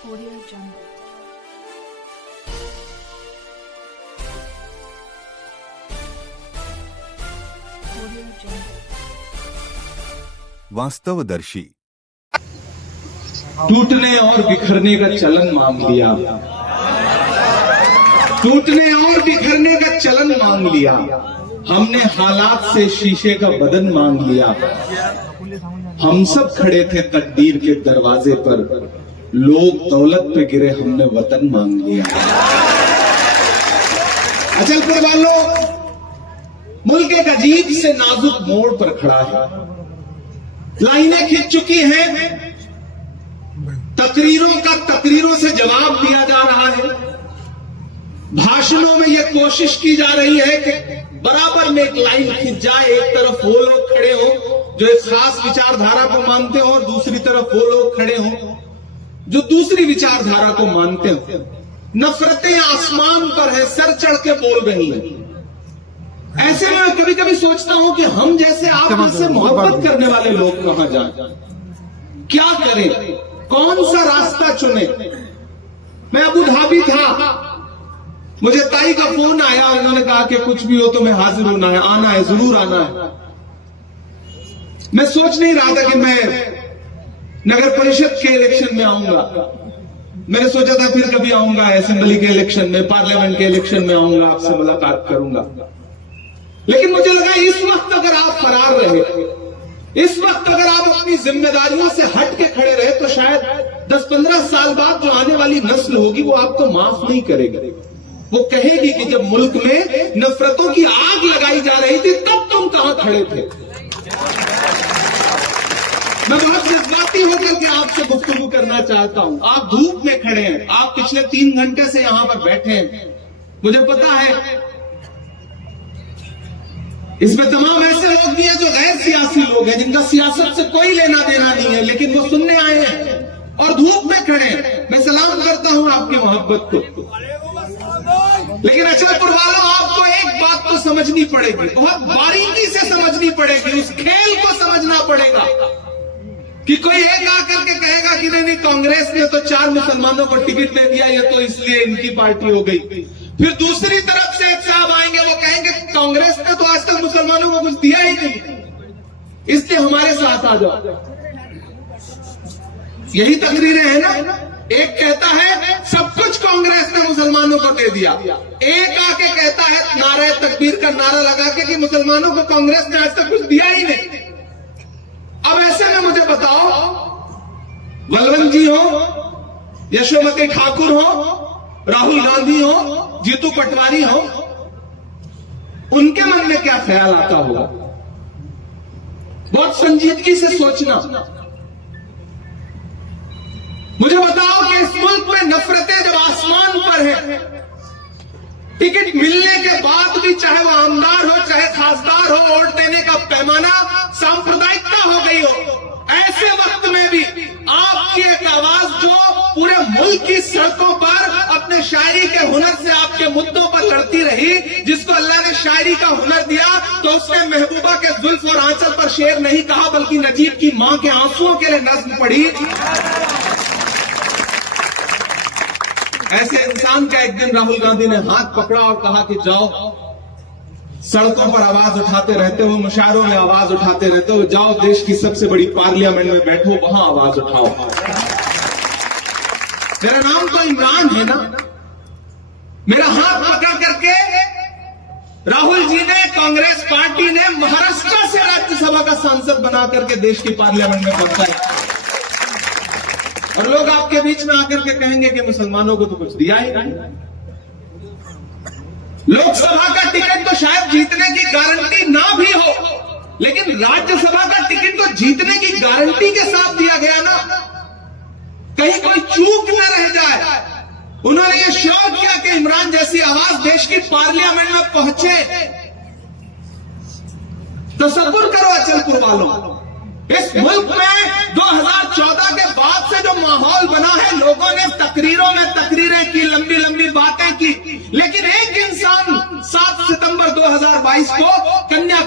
Audio Jungle. Audio Jungle. वास्तवदर्शी। टूटने और बिखरने का चलन मांग लिया, टूटने और बिखरने का चलन मांग लिया। हमने हालात से शीशे का बदन मांग लिया। हम सब खड़े थे तकदीर के दरवाजे पर, लोग दौलत पे गिरे, हमने वतन मांग लिया। अचलपुर वालों, मुल्क एक अजीब से नाजुक मोड़ पर खड़ा है। लाइनें खिंच चुकी हैं, तकरीरों से जवाब दिया जा रहा है। भाषणों में यह कोशिश की जा रही है कि बराबर में एक लाइन खिंच जाए। एक तरफ वो लोग खड़े हो जो एक खास विचारधारा को मानते हो और दूसरी तरफ वो लोग खड़े हो जो दूसरी विचारधारा को मानते हो। नफरतें आसमान पर है, सर चढ़ के बोल रही हैं। ऐसे में मैं कभी कभी सोचता हूं कि हम जैसे आप जैसे मोहब्बत करने वाले लोग कहां जाएं, क्या करें, कौन सा रास्ता चुने। मैं अबू धाबी था, मुझे ताई का फोन आया, उन्होंने कहा कि कुछ भी हो तो मैं हाजिर होना है, आना है, जरूर आना है। मैं सोच नहीं रहा था कि मैं नगर परिषद के इलेक्शन में आऊंगा। मैंने सोचा था फिर कभी आऊंगा, असेंबली के इलेक्शन में, पार्लियामेंट के इलेक्शन में आऊंगा, आपसे मुलाकात करूंगा। लेकिन मुझे लगा इस वक्त अगर आप फरार रहे, इस वक्त अगर आप अपनी जिम्मेदारियों से हट के खड़े रहे, तो शायद 10-15 साल बाद जो आने वाली नस्ल होगी वो आपको माफ नहीं करेगी। वो कहेगी कि जब मुल्क में नफरतों की आग लगाई जा रही थी तब तुम कहां खड़े थे। मैं बहुत जज्बाती होकर के आपसे गुफ्तगू करना चाहता हूं। आप धूप में खड़े हैं, आप पिछले 3 घंटे से यहां पर बैठे हैं। मुझे पता है इसमें तमाम ऐसे लोग भी हैं जो गैर सियासी लोग हैं, जिनका सियासत से कोई लेना देना नहीं है, लेकिन वो सुनने आए हैं और धूप में खड़े हैं। मैं सलाम करता हूं आपकी मोहब्बत को। लेकिन अचलपुर वालों, आपको एक बात तो समझनी पड़ेगी, बहुत बारीकी से समझनी पड़ेगी, उस खेल को समझना पड़ेगा कि कोई एक आकर के कहेगा कि नहीं कांग्रेस ने तो 4 मुसलमानों को टिकट दे दिया, ये तो इसलिए इनकी पार्टी हो गई। फिर दूसरी तरफ से एक साहब आएंगे, वो कहेंगे कांग्रेस ने तो आज तक मुसलमानों को कुछ दिया ही नहीं, इसलिए हमारे साथ आ जाओ। यही तकरीरें हैं ना। एक कहता है सब कुछ कांग्रेस ने मुसलमानों को दे दिया, एक आके कहता है नारे तकबीर का नारा लगा के कि मुसलमानों को कांग्रेस ने आज तक कुछ दिया ही नहीं। अब ऐसे में मुझे बताओ, बलवंत जी हो, यशोमती ठाकुर हो, राहुल गांधी हो, जीतू पटवारी हो, उनके मन में क्या ख्याल आता होगा। बहुत संजीदगी से सोचना। मुझे बताओ कि इस मुल्क में नफरतें जब आसमान पर है, टिकट मिलने के बाद भी चाहे वो आमदार हो चाहे खासदार हो, वोट देने का पैमाना सांप्रदायिकता हो गई हो, ऐसे वक्त में भी आपकी एक आवाज जो पूरे मुल्क की सड़कों पर अपने शायरी के हुनर से आपके मुद्दों पर लड़ती रही, जिसको अल्लाह ने शायरी का हुनर दिया तो उसने महबूबा के जुल्फ और आंचल पर शेर नहीं कहा, बल्कि नजीब की मां के आंसुओं के लिए नज्म पढ़ी। ऐसे इंसान का एक दिन राहुल गांधी ने हाथ पकड़ा और कहा कि जाओ, सड़कों पर आवाज उठाते रहते हो, मुशायरों में आवाज उठाते रहते हो, जाओ देश की सबसे बड़ी पार्लियामेंट में बैठो, वहां आवाज उठाओ। मेरा नाम तो इमरान है ना। मेरा हाथ पकड़ करके राहुल जी ने, कांग्रेस पार्टी ने महाराष्ट्र से राज्यसभा का सांसद बना करके देश की पार्लियामेंट में पहुंचाया, और लोग आपके बीच में आकर के कहेंगे कि मुसलमानों को तो कुछ दिया ही नहीं। लोकसभा का टिकट तो शायद जीतने की गारंटी ना भी हो, लेकिन राज्यसभा का टिकट तो जीतने की गारंटी के साथ दिया गया ना, कहीं कोई चूक न रह जाए। उन्होंने ये श्योर किया कि इमरान जैसी आवाज देश की पार्लियामेंट में पहुंचे। तसव्वुर करो अचलपुर वालों, इस मुल्क में 2014 के बाद से जो माहौल बना है, लोगों ने तकरीरों में तकरीरें की, लंबी लंबी बातें की, लेकिन एक इंसान 7 सितंबर 2022 को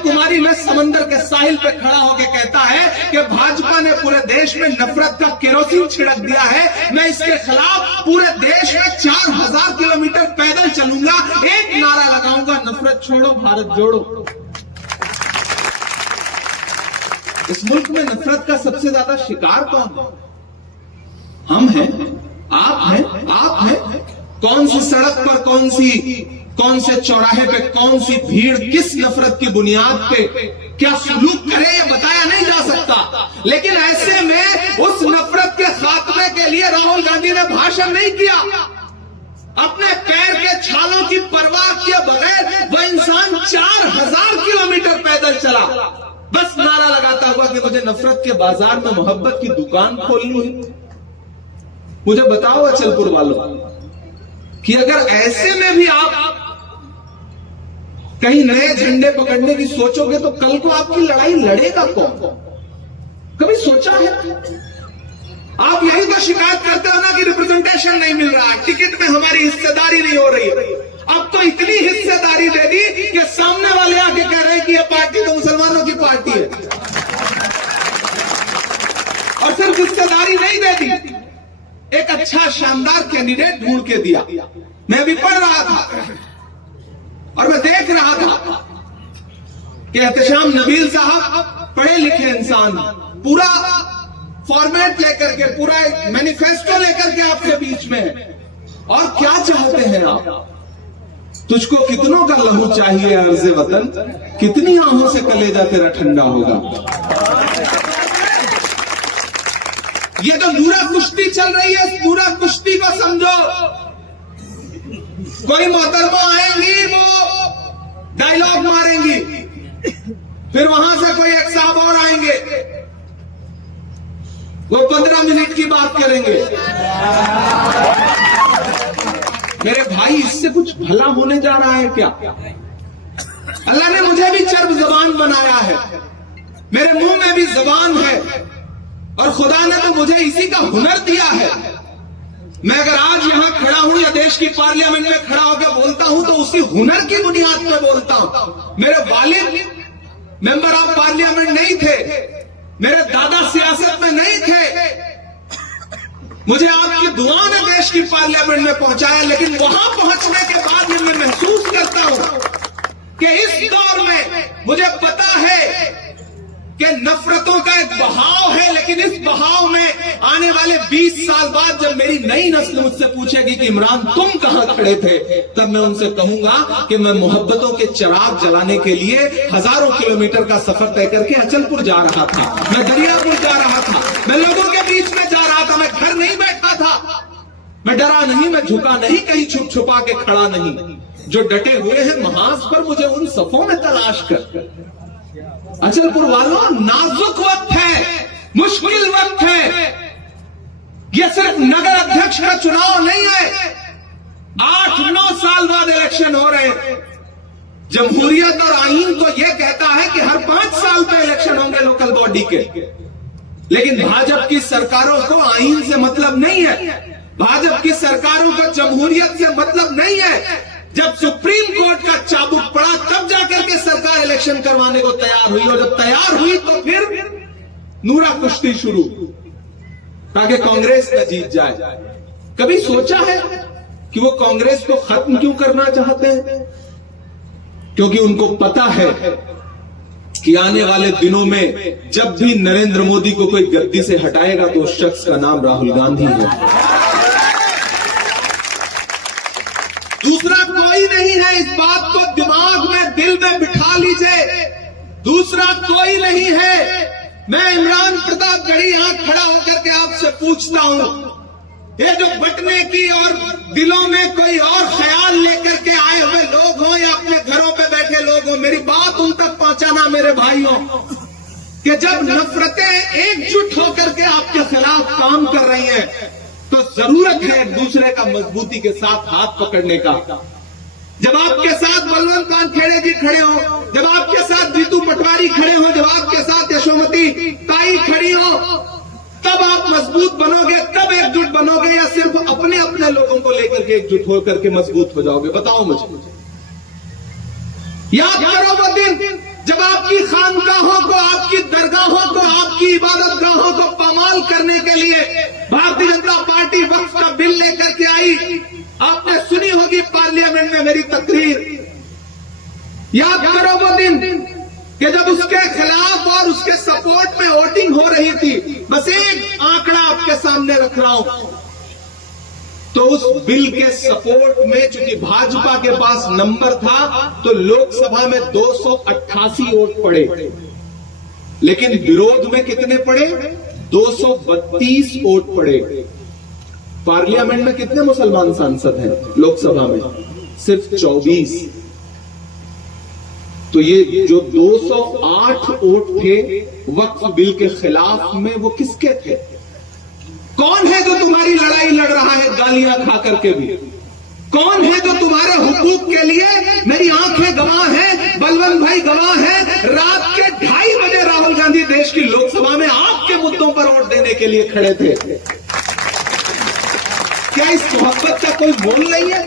कन्याकुमारी में समंदर के साहिल पे खड़ा होकर कहता है कि भाजपा ने पूरे देश में नफरत का केरोसिन छिड़क दिया है, मैं इसके खिलाफ पूरे देश में 4000 किलोमीटर पैदल चलूंगा, एक नारा लगाऊंगा, नफरत छोड़ो भारत जोड़ो। इस मुल्क में नफरत का सबसे ज्यादा शिकार कौन है? हम हैं, आप हैं। कौन सी सड़क पर, कौन से चौराहे पे, कौन सी भीड़ किस नफरत की बुनियाद पे क्या सलूक करे, ये बताया नहीं जा सकता। लेकिन ऐसे में उस नफरत के खात्मे के लिए राहुल गांधी ने भाषण नहीं किया। अपने पैर के छालों की परवाह किए बगैर वह इंसान 4000 किलोमीटर पैदल चला, बस नारा लगाता हुआ कि मुझे नफरत के बाजार में मोहब्बत की दुकान खोलनी है। मुझे बताओ अचलपुर वालों कि अगर ऐसे में भी आप कहीं नए झंडे पकड़ने की सोचोगे तो कल को आपकी लड़ाई लड़ेगा कौन? कभी सोचा है? आप यही तो शिकायत करते हो ना कि रिप्रेजेंटेशन नहीं मिल रहा, टिकट में हमारी हिस्सेदारी नहीं हो रही है। अब तो इतनी हिस्सेदारी दे दी कि सामने वाले आके कह रहे हैं कि यह पार्टी तो मुसलमानों की पार्टी है। और सिर्फ हिस्सेदारी नहीं दे दी, एक अच्छा शानदार कैंडिडेट ढूंढ के दिया। मैं भी पढ़ रहा था और मैं देख रहा था कि एहतशाम नबील साहब पढ़े लिखे इंसान, पूरा फॉर्मेट लेकर के, पूरा एक मैनिफेस्टो लेकर के आपके बीच में है। और क्या चाहते हैं आप? तुझको कितनों का लहू चाहिए अर्ज़े वतन, कितनी आहों से कलेजा तेरा ठंडा होगा। ये तो नूरा कुश्ती चल रही है, इस नूरा कुश्ती को समझो। कोई मोहतरमा आएंगी, वो डायलॉग मारेंगी, फिर वहां से कोई एक साहब और आएंगे, वो 15 मिनट की बात करेंगे। मेरे भाई, इससे कुछ भला होने जा रहा है क्या? अल्लाह ने मुझे भी चर्ब जबान बनाया है, मेरे मुंह में भी जबान है, और खुदा ने तो मुझे इसी का हुनर दिया है। मैं अगर आज यहां खड़ा हूं या देश की पार्लियामेंट में खड़ा होकर बोलता हूं तो उसी हुनर की बुनियाद पर बोलता हूं। मेरे वालिद मेंबर ऑफ पार्लियामेंट नहीं थे, मेरे दादा सियासत में नहीं थे, मुझे आपकी दुआ ने देश की पार्लियामेंट में पहुंचाया। लेकिन वहां पहुंचने के बाद मैं महसूस करता हूं कि इस दौर में मुझे पता है कि नफरतों का एक बहाव है, लेकिन इस बहाव में आने वाले 20 साल बाद जब मेरी नई नस्ल मुझसे पूछेगी कि इमरान तुम कहां खड़े थे, तब मैं उनसे कहूंगा कि मैं मोहब्बतों के चिराग जलाने के लिए हजारों किलोमीटर का सफर तय करके अचलपुर जा रहा था, मैं दरियापुर जा रहा था, मैं लोगों के बीच में जा रहा था, मैं घर नहीं बैठा था, मैं डरा नहीं, मैं झुका नहीं, कहीं छुप छुपा के खड़ा नहीं। जो डटे हुए हैं महाज पर, मुझे उन सफों में तलाश कर। अचलपुर वालों, नाजुक वक्त है, मुश्किल वक्त है। यह सिर्फ नगर अध्यक्ष का चुनाव नहीं है, 8-9 साल बाद इलेक्शन हो रहे हैं। जमहूरियत और आईन तो यह कहता है कि हर 5 साल पे इलेक्शन होंगे लोकल बॉडी के, लेकिन भाजपा की सरकारों को आईन से मतलब नहीं है, भाजपा की सरकारों को जमहूरियत से मतलब नहीं है। जब सुप्रीम कोर्ट का चाबुक पड़ा तब जाकर के सरकार इलेक्शन करवाने को तैयार हुई, और जब तैयार हुई तो फिर नूरा कुश्ती शुरू, ताकि कांग्रेस न जीत जाए। कभी सोचा है कि वो कांग्रेस को खत्म क्यों करना चाहते हैं? क्योंकि उनको पता है कि आने वाले दिनों में जब भी नरेंद्र मोदी को कोई गद्दी से हटाएगा तो उस शख्स का नाम राहुल गांधी है। दूसरा कोई नहीं है, इस बात को दिमाग में, दिल में बिठा लीजिए, दूसरा कोई नहीं है। मैं इमरान प्रताप गढ़ी यहां खड़ा होकर के आपसे पूछता हूं, ये जो बटने की और दिलों में कोई और ख्याल लेकर के आए हुए लोग हों या अपने घरों पे बैठे लोग हों, मेरी बात उन तक पहुंचाना मेरे भाइयों, कि जब नफरतें एकजुट होकर के आपके खिलाफ काम कर रही हैं तो जरूरत है एक दूसरे का मजबूती के साथ हाथ पकड़ने का। जब आपके साथ बलवंत वानखेड़े जी खड़े हो, जब आपके साथ जीतू पटवारी खड़े हो, जब आपके साथ यशोमती ताई खड़ी हो, तब आप मजबूत बनोगे, तब एकजुट बनोगे, या सिर्फ अपने अपने लोगों को लेकर के एकजुट होकर के मजबूत हो जाओगे? बताओ मुझे। याद करो वो दिन जब आपकी खानगाहों को, आपकी दरगाहों को, आपकी इबादत गाहों को पामाल करने के लिए भारतीय जनता पार्टी वक्फ का बिल लेकर के आई। आपने सुनी होगी पार्लियामेंट में मेरी तकरीर। याद करो वो दिन कि जब उसके खिलाफ और उसके सपोर्ट में वोटिंग हो रही थी। बस एक आंकड़ा आपके सामने रख रहा हूं। तो उस बिल के सपोर्ट में चूंकि भाजपा के पास नंबर था तो लोकसभा में 288 वोट पड़े, लेकिन विरोध में कितने पड़े? 232 वोट पड़े। पार्लियामेंट में कितने मुसलमान सांसद हैं? लोकसभा में सिर्फ 24। तो ये जो 208 वोट थे वक्फ बिल के खिलाफ में, वो किसके थे? कौन है जो तुम्हारी लड़ाई लड़ रहा है गालियां खा करके भी? कौन है जो तुम्हारे हुकूक के लिए, मेरी आंखें गवाह हैं, बलवंत भाई गवाह हैं, रात के 2:30 बजे राहुल गांधी देश की लोकसभा में आपके मुद्दों पर वोट देने के लिए खड़े थे? क्या इस मोहब्बत का कोई मोल नहीं है?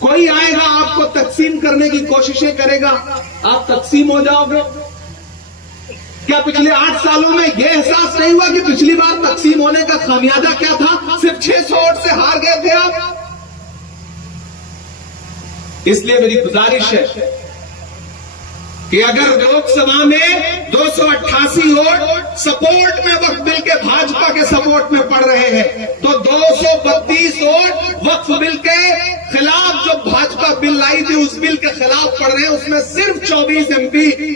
कोई आएगा आपको तकसीम करने की कोशिशें करेगा, आप तकसीम हो जाओगे? क्या पिछले 8 सालों में यह एहसास नहीं हुआ कि पिछली बार तकसीम होने का खामियाजा क्या था? सिर्फ 600 वोट से हार गए थे आप। इसलिए मेरी गुजारिश है कि अगर लोकसभा में 288 वोट सपोर्ट में वक्फ बिल के, भाजपा के सपोर्ट में पड़ रहे हैं, तो 232 वोट वक्फ बिल के खिलाफ जो भाजपा बिल लाई थी उस बिल के खिलाफ पड़ रहे हैं। उसमें सिर्फ 24 MP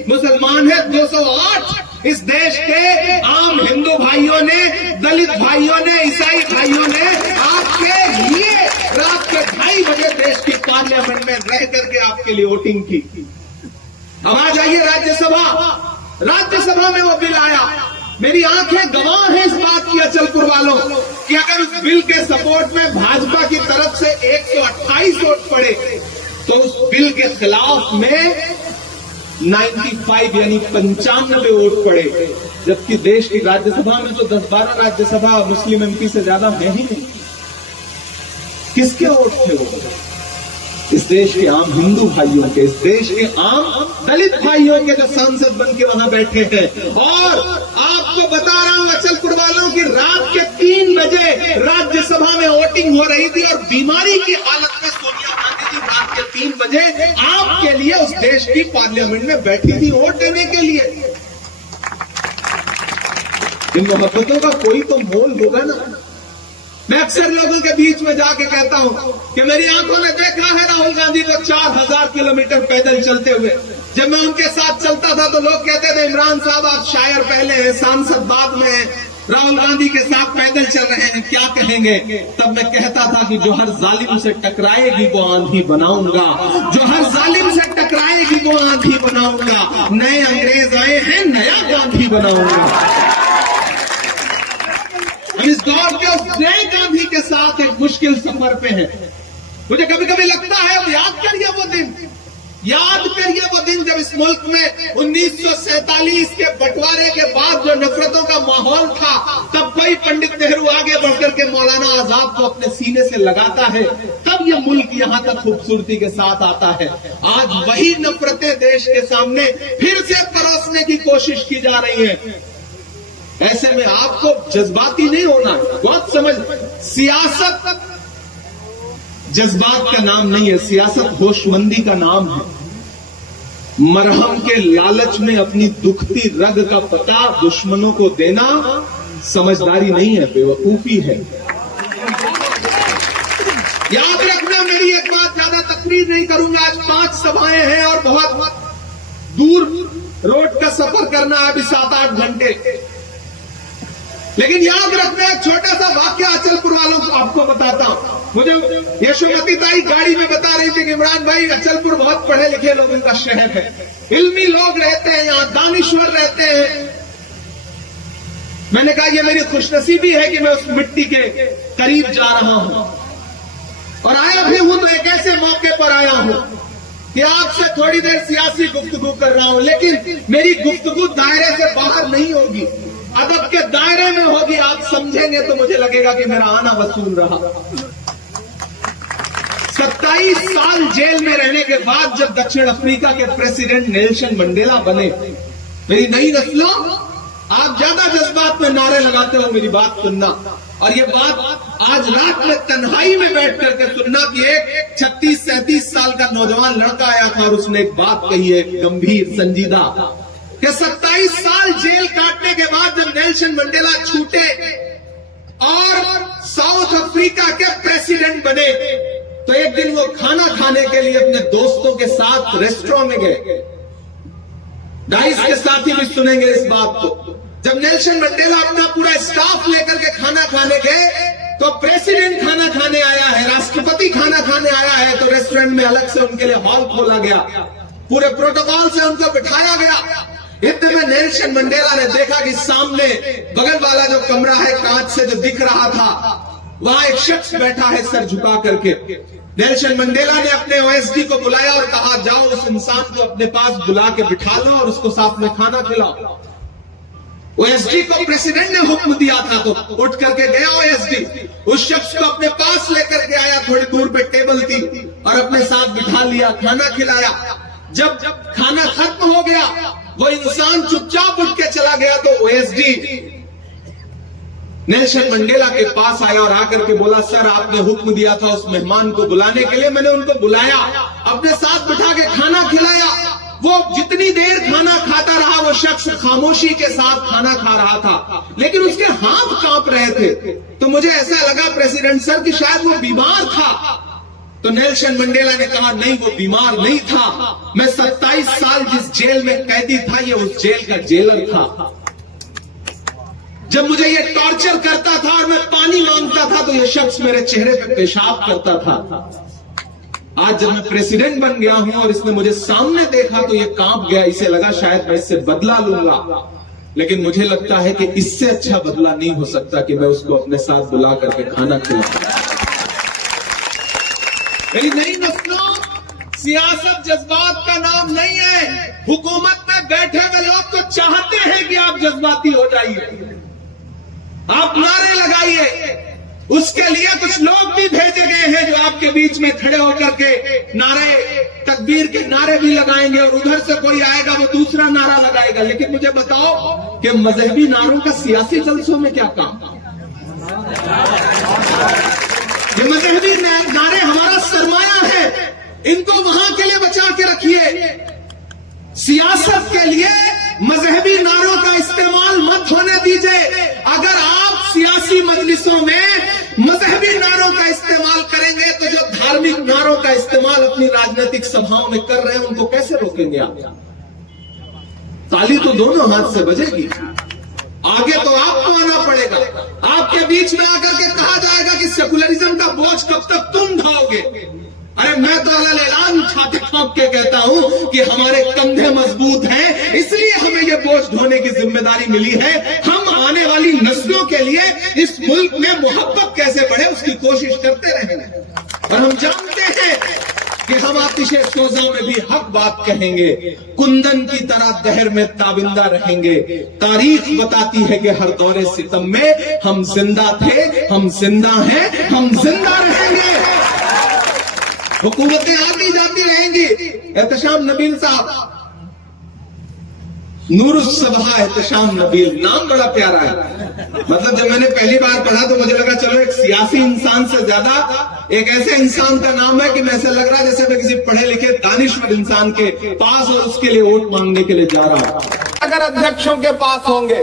मुसलमान है। 208 इस देश के आम हिंदू भाइयों ने, दलित भाइयों ने, ईसाई भाइयों ने आपके लिए रात के 2:30 बजे देश की पार्लियामेंट में रह करके आपके लिए वोटिंग की। अब आ जाइए राज्यसभा। राज्यसभा में वो बिल आया। मेरी आंखें गवाह हैं इस बात की अचलपुर वालों कि अगर उस बिल के सपोर्ट में भाजपा की तरफ से 128 वोट पड़े तो उस बिल के खिलाफ में 95 यानी 95 वोट पड़े, जबकि देश की राज्यसभा में तो 10-12 राज्यसभा मुस्लिम MP से ज्यादा है ही नहीं। किसके वोट थे वो? इस देश के आम हिंदू भाइयों के, इस देश के आम दलित भाइयों के जो सांसद बन के वहां बैठे हैं। और आपको बता रहा हूं अचलपुर वालों की रात के 3 बजे राज्यसभा में वोटिंग हो रही थी और बीमारी की हालत में सोनिया गांधी जी रात के 3 बजे आपके लिए उस देश की पार्लियामेंट में बैठी थी वोट देने के लिए। इन मोहब्बतों का कोई तो मोल होगा ना। मैं अक्सर लोगों के बीच में जाके कहता हूं कि मेरी आंखों ने देखा है राहुल गांधी को 4000 किलोमीटर पैदल चलते हुए। जब मैं उनके साथ चलता था तो लोग कहते थे इमरान साहब आप शायर पहले हैं, सांसद बाद में हैं, राहुल गांधी के साथ पैदल चल रहे हैं, क्या कहेंगे? तब मैं कहता था कि जो हर जालिम से टकराएगी वो आंधी बनाऊंगा, जो हर जालिम से टकराएगी वो आंधी बनाऊंगा। नए अंग्रेज आए हैं, नया गांधी बनाऊंगा। इस दौर के उस नए गांधी के साथ एक मुश्किल सफर पे है। मुझे कभी कभी लगता है अब याद करिए वो दिन, याद करिए वो दिन जब इस मुल्क में 1947 के बंटवारे के बाद जो नफरतों का माहौल था, तब कोई पंडित नेहरू आगे बढ़कर के मौलाना आजाद को अपने सीने से लगाता है, तब ये मुल्क यहां तक खूबसूरती के साथ आता है। आज वही नफरतें देश के सामने फिर से परोसने की कोशिश की जा रही है। ऐसे में आपको जज्बाती नहीं होना, बहुत समझ। सियासत जज्बात का नाम नहीं है, सियासत होशमंदी का नाम है। मरहम के लालच में अपनी दुखती रग का पता दुश्मनों को देना समझदारी नहीं है, बेवकूफी है। याद रखना, मेरी एक बात, ज्यादा तकरीर नहीं करूंगा। आज 5 सभाएं हैं और बहुत दूर रोड का सफर करना है अभी 7-8 घंटे। लेकिन याद रखना, एक छोटा सा वाक्य अचलपुर वालों को आपको बताता हूं। मुझे यशोमती ताई गाड़ी में बता रही थी कि इमरान भाई अचलपुर बहुत पढ़े लिखे लोगों का शहर है, इल्मी लोग रहते हैं यहाँ, दानिश्वर रहते हैं। मैंने कहा ये मेरी खुशनसीबी है कि मैं उस मिट्टी के करीब जा रहा हूं और आया भी हूं तो एक ऐसे मौके पर आया हूं कि आपसे थोड़ी देर सियासी गुफ्तगू कर रहा हूं। लेकिन मेरी गुफ्तगू दायरे से बाहर नहीं होगी, अदब के दायरे में होगी। आप समझेंगे तो मुझे लगेगा कि मेरा आना वसूल रहा। 27 साल जेल में रहने के बाद जब दक्षिण अफ्रीका के प्रेसिडेंट नेल्सन मंडेला बने, मेरी नई नस्लों, आप ज्यादा जज्बात में नारे लगाते हो, मेरी बात सुनना। और ये बात आज रात में तन्हाई में बैठ करके सुनना कि एक 36-37 साल का नौजवान लड़का आया था और उसने एक बात कही है गंभीर संजीदा, कि 27 साल जेल काटने के बाद जब नेल्सन मंडेला छूटे और साउथ अफ्रीका के प्रेसिडेंट बने, तो एक दिन वो खाना खाने के लिए अपने दोस्तों के साथ रेस्टोरेंट में गए। डाइस के साथी भी सुनेंगे इस बात को। जब नेल्सन मंडेला अपना पूरा स्टाफ लेकर के खाना खाने गए, तो प्रेसिडेंट खाना खाने आया है, राष्ट्रपति खाना खाने आया है, तो रेस्टोरेंट में अलग से उनके लिए हॉल खोला गया, पूरे प्रोटोकॉल से उनको बिठाया गया। इतने में नेल्सन मंडेला ने देखा कि सामने बगल वाला जो कमरा है कांच से जो दिख रहा था, वहां एक शख्स बैठा है सर झुका करके। नेल्सन मंडेला ने अपने ओएसडी को बुलाया और कहा, जाओ उस इंसान को अपने पास बुला के बिठा लो और उसको साथ में खाना खिलाओ। ओएसडी को प्रेसिडेंट ने हुक्म दिया था, तो उठ करके गया ओएसडी, उस शख्स को अपने पास लेकर के आया, थोड़ी दूर पे टेबल थी और अपने साथ बिठा लिया, खाना खिलाया। जब खाना खत्म हो गया, वो इंसान चुपचाप उठ के चला गया, तो ओएसडी नेल्सन मंडेला के पास आया और आकर के बोला, सर आपने हुक्म दिया था उस मेहमान को बुलाने के लिए, मैंने उनको बुलाया, अपने साथ बिठा के खाना खिलाया। वो जितनी देर खाना खाता रहा, वो शख्स खामोशी के साथ खाना खा रहा था, लेकिन उसके हाथ कांप रहे थे। तो मुझे ऐसा लगा प्रेसिडेंट सर कि शायद वो बीमार था। तो नेल्सन मंडेला ने कहा, नहीं वो बीमार नहीं था, मैं 27 साल जिस जेल में कैदी था, ये उस जेल का जेलर था। जब मुझे ये टॉर्चर करता था और मैं पानी मांगता था, तो ये शख्स मेरे चेहरे पे पेशाब करता था। आज जब मैं प्रेसिडेंट बन गया हूं और इसने मुझे सामने देखा, तो ये कांप गया, इसे लगा शायद मैं इससे बदला लूंगा, लेकिन मुझे लगता है कि इससे अच्छा बदला नहीं हो सकता कि मैं उसको अपने साथ बुला करके खाना खिलाऊं। मेरी नई नस्लों, सियासत जज्बात का नाम नहीं है। हुकूमत में बैठे हुए लोग तो चाहते हैं कि आप जज्बाती हो जाइए, आप नारे लगाइए। उसके लिए कुछ लोग भी भेजे गए हैं जो आपके बीच में खड़े होकर के नारे, तकबीर के नारे भी लगाएंगे, और उधर से कोई आएगा वो दूसरा नारा लगाएगा। लेकिन मुझे बताओ कि मजहबी नारों का सियासी जलसों में क्या काम? ये मजहबी नारे हमारा सरमाया है, इनको वहां के लिए बचा के रखिए। सियासत के लिए मजहबी नारों का इस्तेमाल मत होने दीजिए। अगर आप सियासी मजलिसों में मजहबी नारों का इस्तेमाल करेंगे, तो जो धार्मिक नारों का इस्तेमाल अपनी राजनीतिक सभाओं में कर रहे हैं, उनको कैसे रोकेंगे आप? ताली तो दोनों हाथ से बजेगी। आगे तो आपको आना पड़ेगा। आपके बीच में आकर के कहा जाएगा कि सेकुलरिज्म का बोझ कब तक तुम ढोओगे। अरे मैं तो ऐलान छाती ठोक के कहता हूं कि हमारे कंधे मजबूत हैं, इसलिए हमें यह बोझ ढोने की जिम्मेदारी मिली है। हम आने वाली नस्लों के लिए इस मुल्क में मोहब्बत कैसे बढ़े, उसकी कोशिश करते रहेंगे। और हम जानते हैं कि हम आतिशे सोजा में भी हक बात कहेंगे, कुंदन की तरह दहर में ताबिंदा रहेंगे। तारीख बताती है कि हर दौरे सितम में हम जिंदा थे, हम जिंदा हैं, हम जिंदा रहेंगे। हुकूमतें आती जाती रहेंगी। एहतशाम नबील साहब, नूरुस्सबहा एहतशाम नबील, नाम बड़ा प्यारा है। मतलब जब मैंने पहली बार पढ़ा तो मुझे लगा चलो एक सियासी इंसान से ज्यादा एक ऐसे इंसान का नाम है कि मैं ऐसा लग रहा है जैसे मैं किसी पढ़े लिखे दानिशमंद इंसान के पास और उसके लिए वोट मांगने के लिए जा रहा हूं। अगर अध्यक्षों के पास होंगे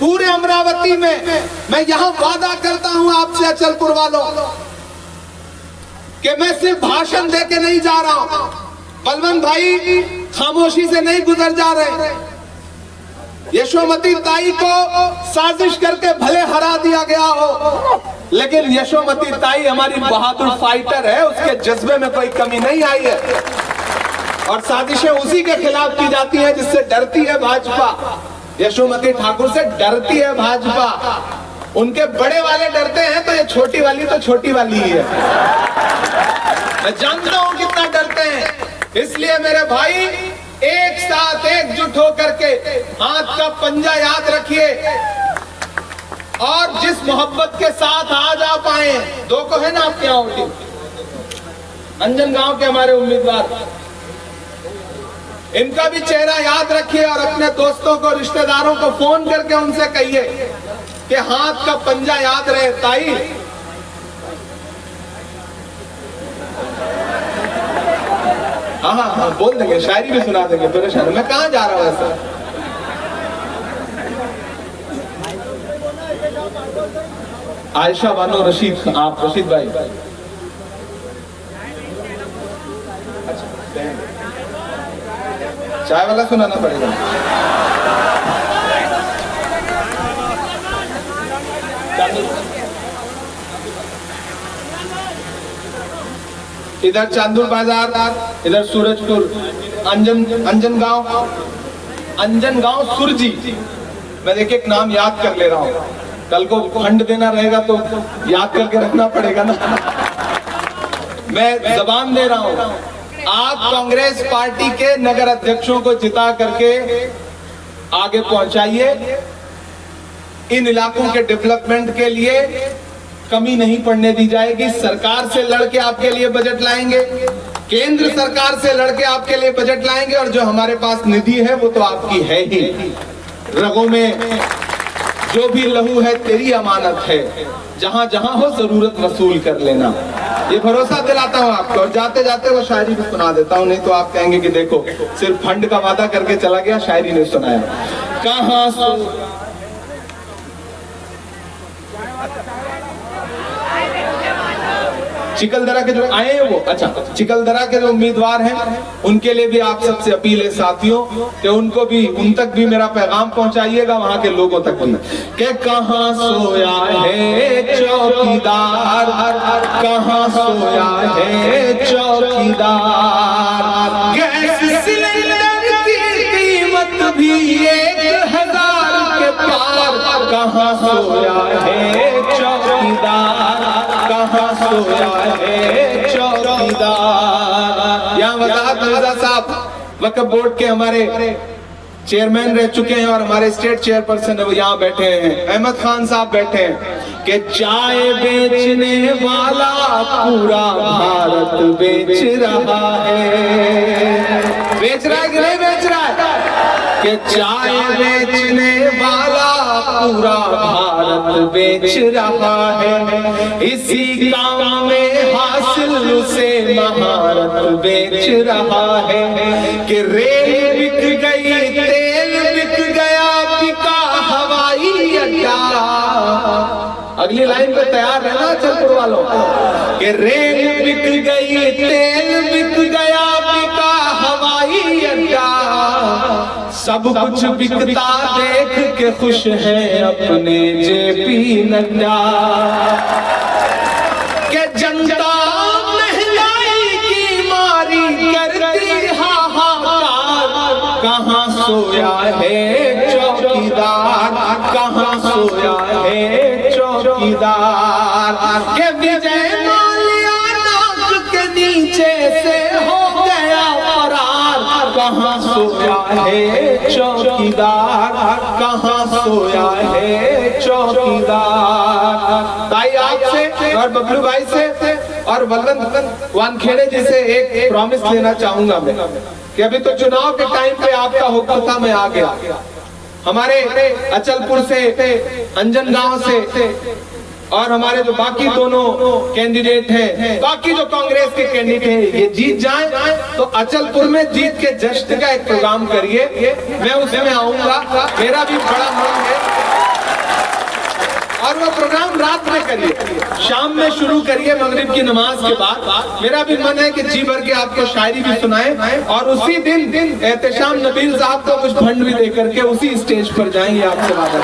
पूरे अमरावती में, मैं यहां वादा करता हूं आपसे अचलपुर वालों कि मैं सिर्फ भाषण दे के नहीं जा रहा हूं। बलवंत भाई खामोशी से नहीं गुजर जा रहे। यशोमती ताई को साजिश करके भले हरा दिया गया हो, लेकिन यशोमती ताई हमारी बहादुर फाइटर है, उसके जज्बे में कोई कमी नहीं आई है। और साजिशें उसी के खिलाफ की जाती हैं जिससे डरती है भाजपा। यशोमती ठाकुर से डरती है भाजपा। उनके बड़े वाले डरते हैं तो ये छोटी वाली तो छोटी वाली ही है। मैं जानता हूं कितना डरते हैं। इसलिए मेरे भाई एक साथ एकजुट होकर के हाथ का पंजा याद रखिए और जिस मोहब्बत के साथ आज आप आए, दो को है ना आपके यहाँ वोटिंग, अंजनगांव के हमारे उम्मीदवार, इनका भी चेहरा याद रखिए और अपने दोस्तों को, रिश्तेदारों को फोन करके उनसे कहिए कि हाथ का पंजा याद रहे। ताई, हाँ हाँ हाँ बोल देंगे, शायरी भी सुना देंगे, परेशान। मैं कहाँ जा रहा हूँ ऐसा? आयशा बानो रशीद, आप रशीद भाई, चाय वाला सुनाना पड़ेगा। इधर चांदुर बाजार, इधर सूरजपुर, अंजनगांव सुरजी। मैं एक एक नाम याद कर ले रहा हूँ, कल को फंड देना रहेगा तो याद करके रखना पड़ेगा ना। मैं जबान दे रहा हूँ, आप कांग्रेस पार्टी के नगर अध्यक्षों को जिता करके आगे पहुंचाइए। इन इलाकों के डेवलपमेंट के लिए कमी नहीं पड़ने दी जाएगी। सरकार से लड़के आपके लिए बजट लाएंगे, केंद्र सरकार से लड़के आपके लिए बजट लाएंगे, और जो हमारे पास निधि है वो तो आपकी है ही। रगों में जो भी लहू है तेरी अमानत है, जहां जहां हो जरूरत वसूल कर लेना। ये भरोसा दिलाता हूं आपको, और जाते जाते वो शायरी भी सुना देता हूं, नहीं तो आप कहेंगे कि देखो सिर्फ फंड का वादा करके चला गया, शायरी नहीं सुनाया। कहां सो चिकलदरा के जो आए हैं वो, अच्छा चिकलदरा के जो उम्मीदवार हैं उनके लिए भी आप सबसे अपील है साथियों कि उनको भी, उन तक भी मेरा पैगाम पहुंचाइएगा, वहां के लोगों तक भी, कि कहां सोया है चौकीदार, कहां सोया है चौकीदार। गैस सिलेंडर की कीमत भी 1000 के पार, कहां सोया है चौकीदार, कहां सोया है चौकीदार। यहाँ वजाहत मिर्जा साहब वक्फ बोर्ड के हमारे चेयरमैन रह चुके हैं और हमारे स्टेट चेयरपर्सन है, वो यहाँ बैठे हैं। अहमद खान साहब बैठे हैं कि चाय बेचने वाला पूरा भारत बेच रहा है। बेच रहा है कि नहीं बेच रहा है? कि चाय बेचने वाला पूरा भारत बेच रहा है। इसी काम में हासिल उसे महारत बेच रहा है। कि रेल बिक गई, तेल बिक गया, बिका हवाई अड्डा। अगली लाइन पे तैयार रहना चलपुर वालों। कि रेल बिक गई, तेल बिक गया, बिका हवाई अड्डा। सब कुछ बिकता देख के खुश है अपने जेपी नड्डा। के जनता महंगाई की मारी करती हाहाकार, कहां सोया है चौकीदार, कहां सोया है चौकीदार। के विजय माल्या नाक के नीचे से हो गया फरार, कहां सोया है चौकीदार, कहां सोया है चौकीदार। ताई आपसे और बबलू भाई से और वल्लन वानखेड़े जी से एक प्रॉमिस लेना चाहूंगा मैं, कि अभी तो चुनाव के टाइम पे आपका हुक्म था, मैं आ गया। हमारे अचलपुर से, अंजनगांव से और हमारे जो बाकी दोनों कैंडिडेट हैं, बाकी जो कांग्रेस के कैंडिडेट हैं, ये जीत जाएं तो अचलपुर में जीत के जश्न का एक प्रोग्राम करिए। मैं उसमें आऊंगा, मेरा भी बड़ा मन है। और वो प्रोग्राम रात में करिए, शाम में शुरू करिए मगरिब की नमाज के बाद। मेरा भी मन है कि जी भर के आपको शायरी भी सुनाएं, और उसी दिन एहतशाम नबील साहब को कुछ फंड भी दे करके उसी स्टेज पर जाएंगे। आपसे वादा।